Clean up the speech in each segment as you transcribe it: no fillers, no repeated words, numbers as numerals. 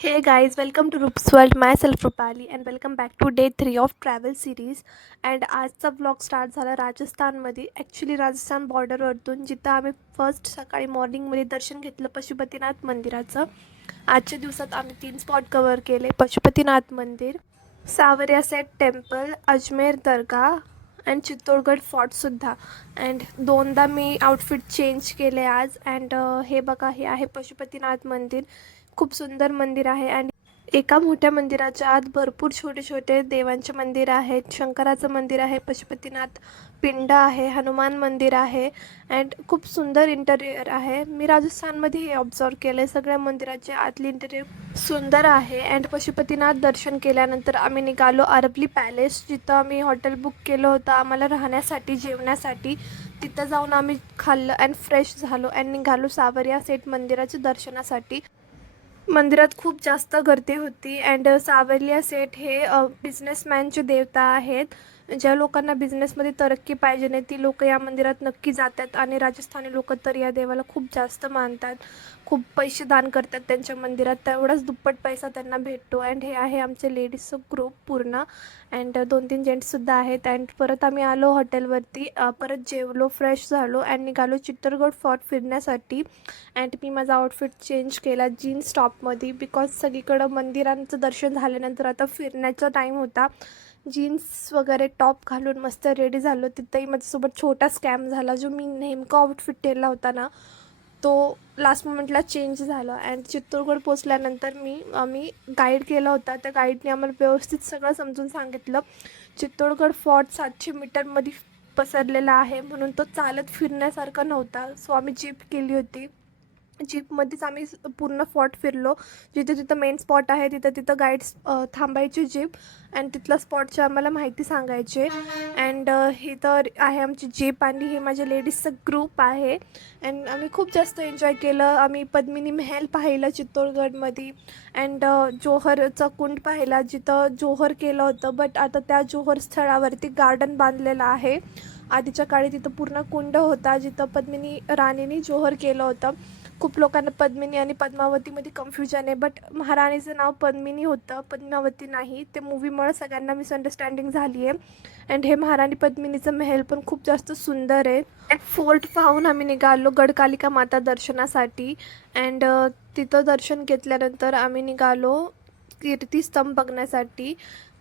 Hey guys, welcome to Roop's World. Myself Rupali and welcome back to day 3 of travel series. And आजचा blog start झाला राजस्थानमध्ये. Actually Rajasthan बॉर्डरवरतून जिथं आम्ही first सकाळी मॉर्निंगमध्ये दर्शन घेतलं पशुपतीनाथ मंदिराचं. आजच्या दिवसात आम्ही 3 स्पॉट कवर केले. पशुपतीनाथ मंदिर, सावरिया सेट टेम्पल, अजमेर दर्गा अँड चित्तोडगड फोर्टसुद्धा. अँड दोनदा मी आउटफिट चेंज केले आज. अँड हे बघा, हे आहे पशुपतीनाथ मंदिर. खूप सुंदर मंदिर आहे आणि एका मोठ्या मंदिराच्या आत भरपूर छोटे छोटे देवांचे मंदिर आहेत. शंकराचं मंदिर आहे, पशुपतीनाथ पिंड आहे, हनुमान मंदिर आहे अँड खूप सुंदर इंटेरियर आहे. मी राजस्थानमध्ये हे ऑब्झर्व केलं. सगळ्या मंदिराचे आतली इंटेरियर सुंदर आहे. अँड पशुपतीनाथ दर्शन केल्यानंतर आम्ही निघालो अरबली पॅलेस, जिथं आम्ही हॉटेल बुक केलं होतं आम्हाला राहण्यासाठी, जेवण्यासाठी. तिथं जाऊन आम्ही खाल्लं अँड फ्रेश झालो अँड निघालो सावरिया सेट मंदिराच्या दर्शनासाठी. मंदिरात खूप जास्त गर्दी होती. अँड सावरिया सेठ हे बिझनेसमॅनचे देवता आहेत. ज्या लोकांना बिझनेसमध्ये तरक्की पाहिजे नाही ती लोकं या मंदिरात नक्की जातात आणि राजस्थानी लोकं तर या देवाला खूप जास्त मानतात. खूप पैसे दान करतात त्यांच्या मंदिरात, तेवढाच दुप्पट पैसा त्यांना भेटतो. अँड हे आहे आमचे लेडीजचं ग्रुप पूर्ण. अँड 2-3 जेंट्ससुद्धा आहेत. अँड परत आम्ही आलो हॉटेलवरती. परत जेवलो, फ्रेश झालो अँड निघालो चित्तोडगड फोर्ट फिरण्यासाठी. अँड मी माझा आउटफिट चेंज केला जीन्स टॉपमध्ये, बिकॉज सगळीकडं मंदिरांचं दर्शन झाल्यानंतर आता फिरण्याचा टाईम होता. जीन्स वगैरे टॉप घालून मस्त रेडी झालो. तिथंही माझ्यासोबत छोटा स्कॅम झाला. जो मी नेमका आउटफिट ठेवला होता ना, तो लास्ट मोमेंटला चेंज झाला. अँड चित्तोडगड पोचल्यानंतर आम्ही गाईड केला होता. त्या गाईडने आम्हाला व्यवस्थित सगळं समजून सांगितलं. चित्तोडगड फोर्ट 700 मीटरमध्ये पसरलेला आहे, म्हणून तो चालत फिरण्यासारखा नव्हता. सो आम्ही जीप केली होती. जीपमध्येच आम्ही पूर्ण फोर्ट फिरलो. जिथे जिथं मेन स्पॉट आहे तिथं तिथं गाईड्स थांबायची जीप अँड तिथल्या स्पॉटची आम्हाला माहिती सांगायचे. अँड ही तर आहे आमची जीप आणि हे माझ्या लेडीजचं ग्रुप आहे. अँड आम्ही खूप जास्त एन्जॉय केलं. आम्ही पद्मिनी महल पाहिलं चित्तोडगडमध्ये. अँड जोहरचा कुंड पाहिला, जिथं जोहर केलं होतं. बट आता त्या जोहर स्थळावरती गार्डन बांधलेलं आहे. आधीच्या काळी तिथं पूर्ण कुंड होता, जिथं पद्मिनी राणीने जोहर केलं होतं. खूप लोकांना पद्मिनी आणि पद्मावतीमध्ये कन्फ्युजन आहे. बट महाराणीचं नाव पद्मिनी होतं, पद्मावती नाही. ते मूवीमुळे सगळ्यांना मिसअंडरस्टँडिंग झाली आहे. अँड हे महाराणी पद्मिनीचं महल पण खूप जास्त सुंदर आहे. फोर्ट पाहून आम्ही निघालो गडकालिका माता दर्शनासाठी. अँड तिथं दर्शन घेतल्यानंतर आम्ही निघालो कीर्तिस्तंभ बघण्यासाठी.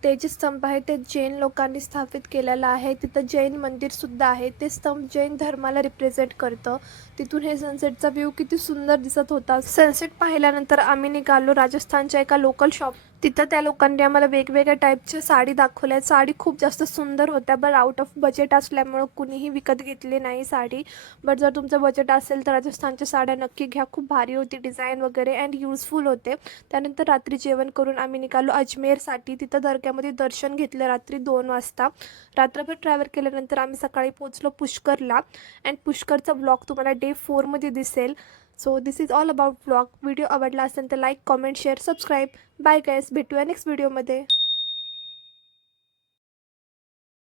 ते जे स्तंभ आहे ते जैन लोकांनी स्थापित केलेलं आहे. तिथं जैन मंदिरसुद्धा आहे. ते स्तंभ जैन धर्माला रिप्रेझेंट करतं. तिथून हे सनसेटचा व्ह्यू किती सुंदर दिसत होता. सनसेट पाहिल्यानंतर आम्ही निघालो राजस्थानच्या एका लोकल शॉप. तिथं त्या लोकांनी आम्हाला वेगवेगळ्या टाईपच्या साडी दाखवल्या. साडी खूप जास्त सुंदर होत्या. बट आउट ऑफ बजेट असल्यामुळं कुणीही विकत घेतली नाही साडी. बट जर तुमचं बजेट असेल तर राजस्थानच्या साड्या नक्की घ्या. खूप भारी होती डिझाईन वगैरे अँड युजफुल होते. त्यानंतर रात्री जेवण करून आम्ही निघालो अजमेरसाठी. तिथं दर्ग्यामध्ये दर्शन घेतलं रात्री 2 वाजता. रात्रभर ट्रॅव्हल केल्यानंतर आम्ही सकाळी पोचलो पुष्करला. अँड पुष्करचा ब्लॉग तुम्हाला डे 4मध्ये दिसेल. So this is all about blog. Video आवडला असेल तर like, comment, share, subscribe. Bye guys, भेटूया नेक्स्ट व्हिडिओमध्ये.